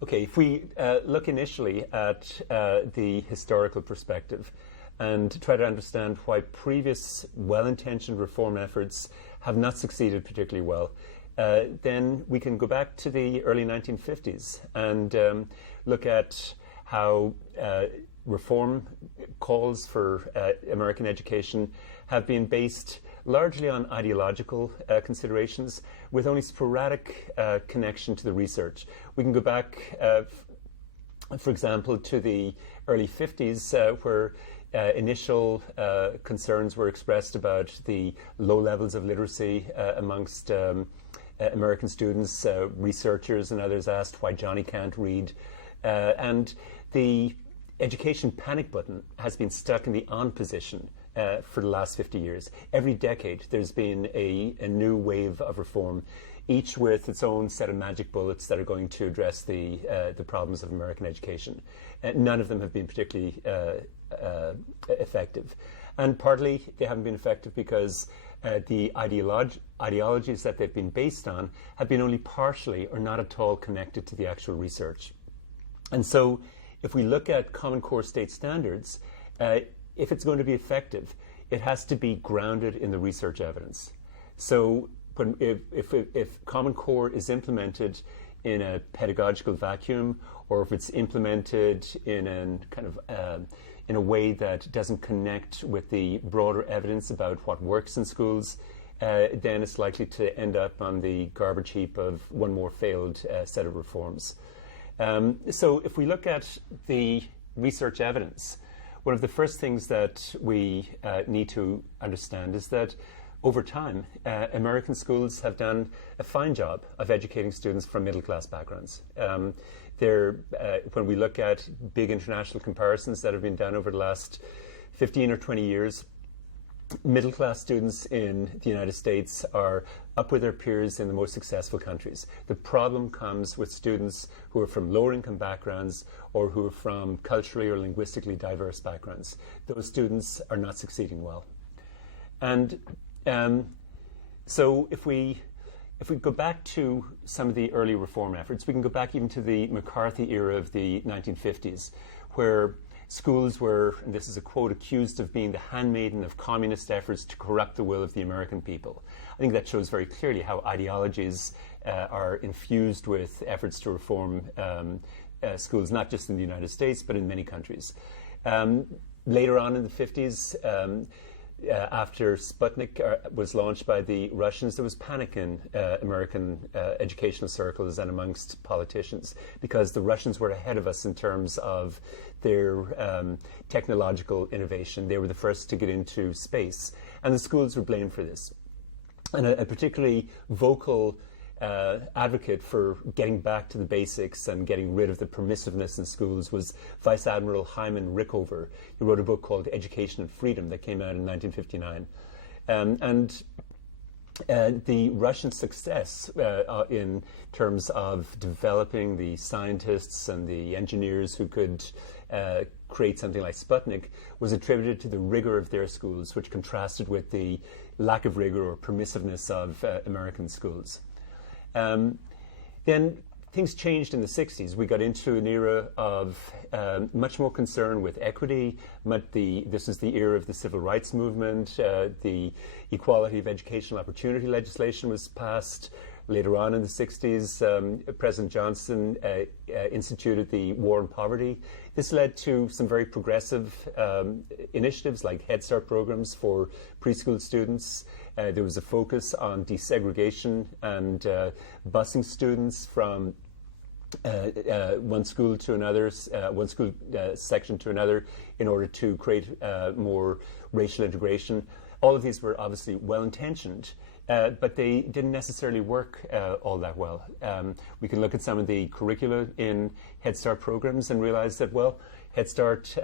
Okay, if we look initially at the historical perspective and try to understand why previous well-intentioned reform efforts have not succeeded particularly well, then we can go back to the early 1950s and look at how reform calls for American education have been based largely on ideological considerations with only sporadic connection to the research. We can go back, for example, to the early 50s where initial concerns were expressed about the low levels of literacy amongst American students. Researchers and others asked why Johnny can't read. And the education panic button has been stuck in the on position for the last 50 years. Every decade there's been a new wave of reform, each with its own set of magic bullets that are going to address the problems of American education. None of them have been particularly effective. And partly they haven't been effective because the ideologies that they've been based on have been only partially or not at all connected to the actual research. And so if we look at Common Core state standards, if it's going to be effective, it has to be grounded in the research evidence. So if Common Core is implemented in a pedagogical vacuum, or if it's implemented in in a way that doesn't connect with the broader evidence about what works in schools, then it's likely to end up on the garbage heap of one more failed set of reforms. So if we look at the research evidence, one of the first things that we need to understand is that over time, American schools have done a fine job of educating students from middle-class backgrounds. When we look at big international comparisons that have been done over the last 15 or 20 years, middle-class students in the United States are up with their peers in the most successful countries. The problem comes with students who are from lower-income backgrounds or who are from culturally or linguistically diverse backgrounds. Those students are not succeeding well. And so if we go back to some of the early reform efforts, we can go back even to the McCarthy era of the 1950s, where schools were, and this is a quote, accused of being the handmaiden of communist efforts to corrupt the will of the American people. I think that shows very clearly how ideologies are infused with efforts to reform schools, not just in the United States, but in many countries. Later on in the 50s, after Sputnik was launched by the Russians, there was panic in American educational circles and amongst politicians because the Russians were ahead of us in terms of their technological innovation. They were the first to get into space, and the schools were blamed for this. And a particularly vocal advocate for getting back to the basics and getting rid of the permissiveness in schools was Vice Admiral Hyman Rickover. He wrote a book called Education and Freedom that came out in 1959. The Russian success in terms of developing the scientists and the engineers who could create something like Sputnik was attributed to the rigor of their schools, which contrasted with the lack of rigor or permissiveness of American schools. Then things changed in the 60s. We got into an era of much more concern with equity. This is the era of the civil rights movement. The equality of educational opportunity legislation was passed. Later on in the 60s, President Johnson instituted the War on Poverty. This led to some very progressive initiatives like Head Start programs for preschool students. There was a focus on desegregation and busing students from one school to another, one school section to another, in order to create more racial integration. All of these were obviously well-intentioned, but they didn't necessarily work all that well. We can look at some of the curricula in Head Start programs and realize that, well, Head Start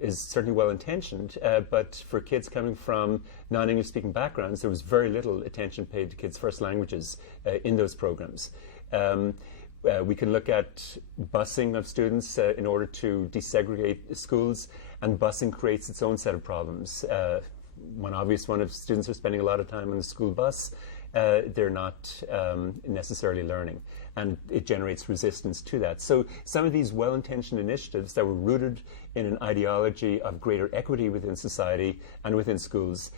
is certainly well-intentioned, but for kids coming from non-English speaking backgrounds, there was very little attention paid to kids' first languages in those programs. We can look at busing of students in order to desegregate schools, and busing creates its own set of problems. One obvious one, if students are spending a lot of time on the school bus, they're not necessarily learning. And it generates resistance to that. So some of these well-intentioned initiatives that were rooted in an ideology of greater equity within society and within schools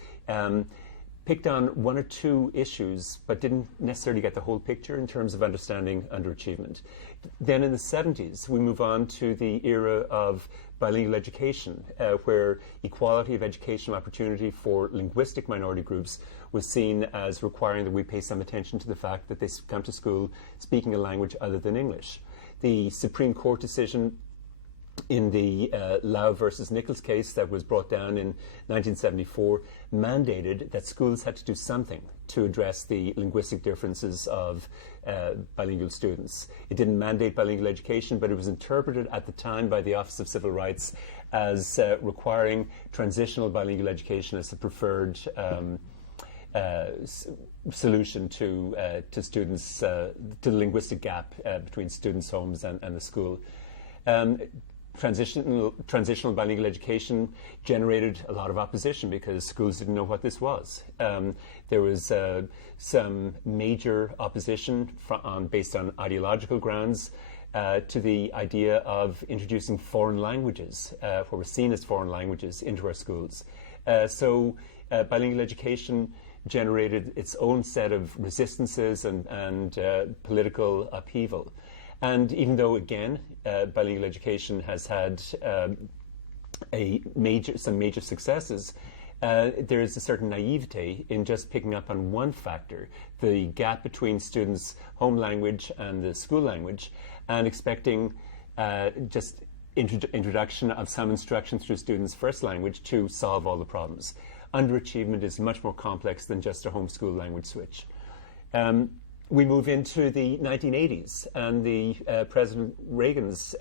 picked on one or two issues, but didn't necessarily get the whole picture in terms of understanding underachievement. Then in the 70s, we move on to the era of bilingual education, where equality of educational opportunity for linguistic minority groups was seen as requiring that we pay some attention to the fact that they come to school speaking a language other than English. The Supreme Court decision in the Lau versus Nichols case that was brought down in 1974 mandated that schools had to do something to address the linguistic differences of bilingual students. It didn't mandate bilingual education, but it was interpreted at the time by the Office of Civil Rights as requiring transitional bilingual education as the preferred solution to students, to the linguistic gap between students' homes and the school. Transitional bilingual education generated a lot of opposition because schools didn't know what this was. There was some major opposition based on ideological grounds to the idea of introducing foreign languages, what were seen as foreign languages, into our schools. So bilingual education generated its own set of resistances and political upheaval. And even though, again, bilingual education has had some major successes, there is a certain naivete in just picking up on one factor, the gap between students' home language and the school language, and expecting just introduction of some instruction through students' first language to solve all the problems. Underachievement is much more complex than just a homeschool language switch. We move into the 1980s and the President Reagan's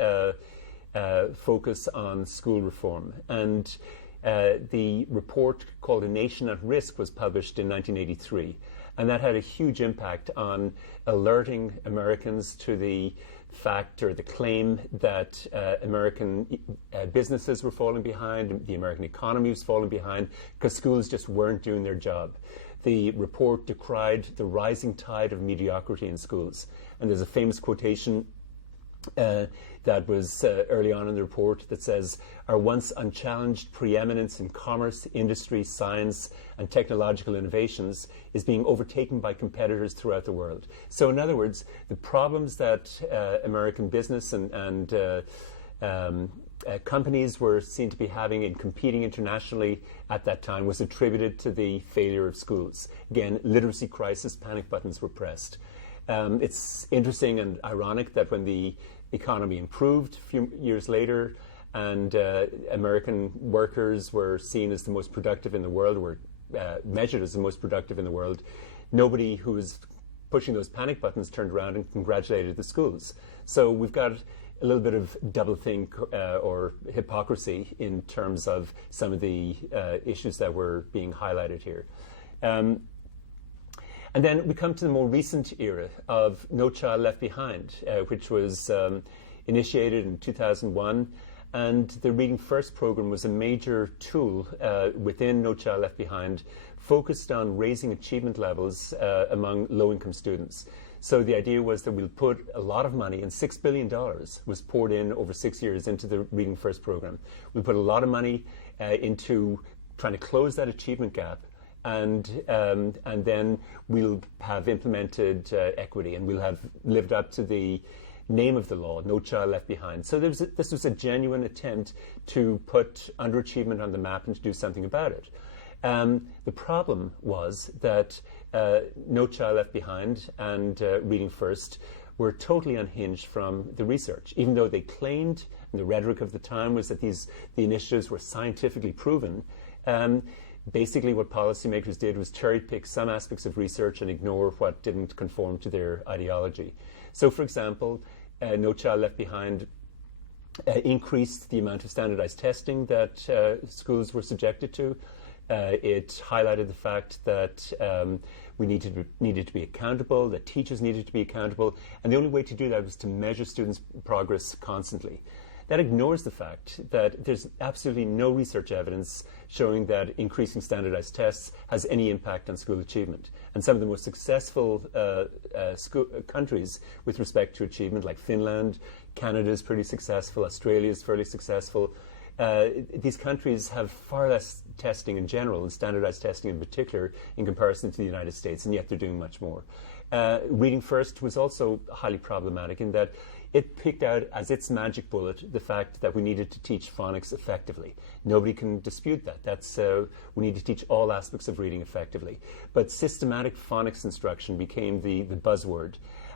focus on school reform. And the report called A Nation at Risk was published in 1983. And that had a huge impact on alerting Americans to the fact or the claim that American businesses were falling behind, the American economy was falling behind, because schools just weren't doing their job. The report decried the rising tide of mediocrity in schools. And there's a famous quotation that was early on in the report that says, "Our once unchallenged preeminence in commerce, industry, science, and technological innovations is being overtaken by competitors throughout the world." So in other words, the problems that American business and companies were seen to be having in competing internationally at that time was attributed to the failure of schools. Again, literacy crisis, panic buttons were pressed. It's interesting and ironic that when the economy improved a few years later and American workers were seen as the most productive in the world, were measured as the most productive in the world, nobody who was pushing those panic buttons turned around and congratulated the schools. So we've got a little bit of doublethink or hypocrisy in terms of some of the issues that were being highlighted here. And then we come to the more recent era of No Child Left Behind, which was initiated in 2001. And the Reading First program was a major tool within No Child Left Behind, focused on raising achievement levels among low-income students. So the idea was that we'll put a lot of money, and $6 billion was poured in over 6 years into the Reading First program. We'll put a lot of money into trying to close that achievement gap, and then we'll have implemented equity, and we'll have lived up to the name of the law, No Child Left Behind. So this was a genuine attempt to put underachievement on the map and to do something about it. The problem was that No Child Left Behind and Reading First were totally unhinged from the research, even though they claimed, and the rhetoric of the time was that the initiatives were scientifically proven. Basically what policymakers did was cherry-pick some aspects of research and ignore what didn't conform to their ideology. So, for example, No Child Left Behind increased the amount of standardized testing that schools were subjected to. It highlighted the fact that we needed to be accountable, that teachers needed to be accountable, and the only way to do that was to measure students' progress constantly. that ignores the fact that there's absolutely no research evidence showing that increasing standardized tests has any impact on school achievement. And some of the most successful countries with respect to achievement, like Finland, Canada is pretty successful, Australia is fairly successful. These countries have far less testing in general, and standardized testing in particular, in comparison to the United States, and yet they're doing much more. Reading First was also highly problematic in that it picked out as its magic bullet the fact that we needed to teach phonics effectively. Nobody can dispute that. We need to teach all aspects of reading effectively. But systematic phonics instruction became the buzzword.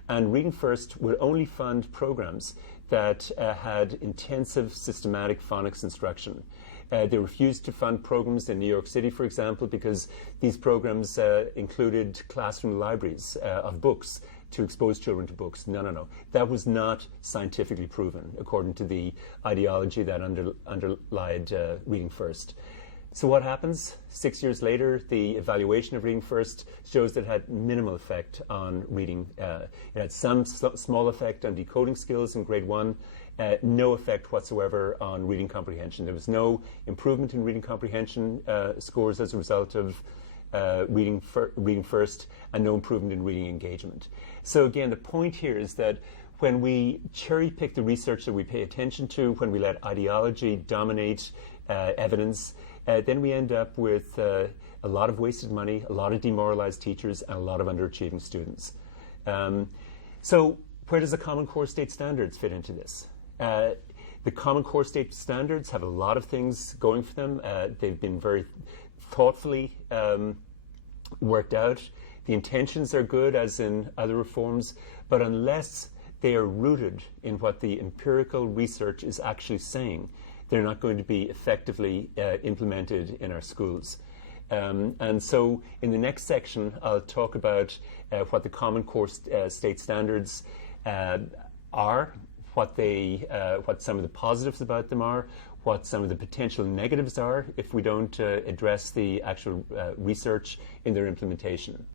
And Reading First would only fund programs that had intensive systematic phonics instruction. They refused to fund programs in New York City, for example, because these programs included classroom libraries of books to expose children to books. No. That was not scientifically proven, according to the ideology that underlied Reading First. So what happens? 6 years later, the evaluation of Reading First shows that it had minimal effect on reading. It had some small effect on decoding skills in grade 1, no effect whatsoever on reading comprehension. There was no improvement in reading comprehension scores as a result of reading First, and no improvement in reading engagement. So again, the point here is that when we cherry pick the research that we pay attention to, when we let ideology dominate evidence, then we end up with a lot of wasted money, a lot of demoralized teachers, and a lot of underachieving students. So where does the Common Core State Standards fit into this? The Common Core State Standards have a lot of things going for them. They've been very thoughtfully worked out. The intentions are good, as in other reforms, but unless they are rooted in what the empirical research is actually saying, they're not going to be effectively implemented in our schools. And so in the next section, I'll talk about what the Common Core State Standards are, what some of the positives about them are, what some of the potential negatives are if we don't address the actual research in their implementation.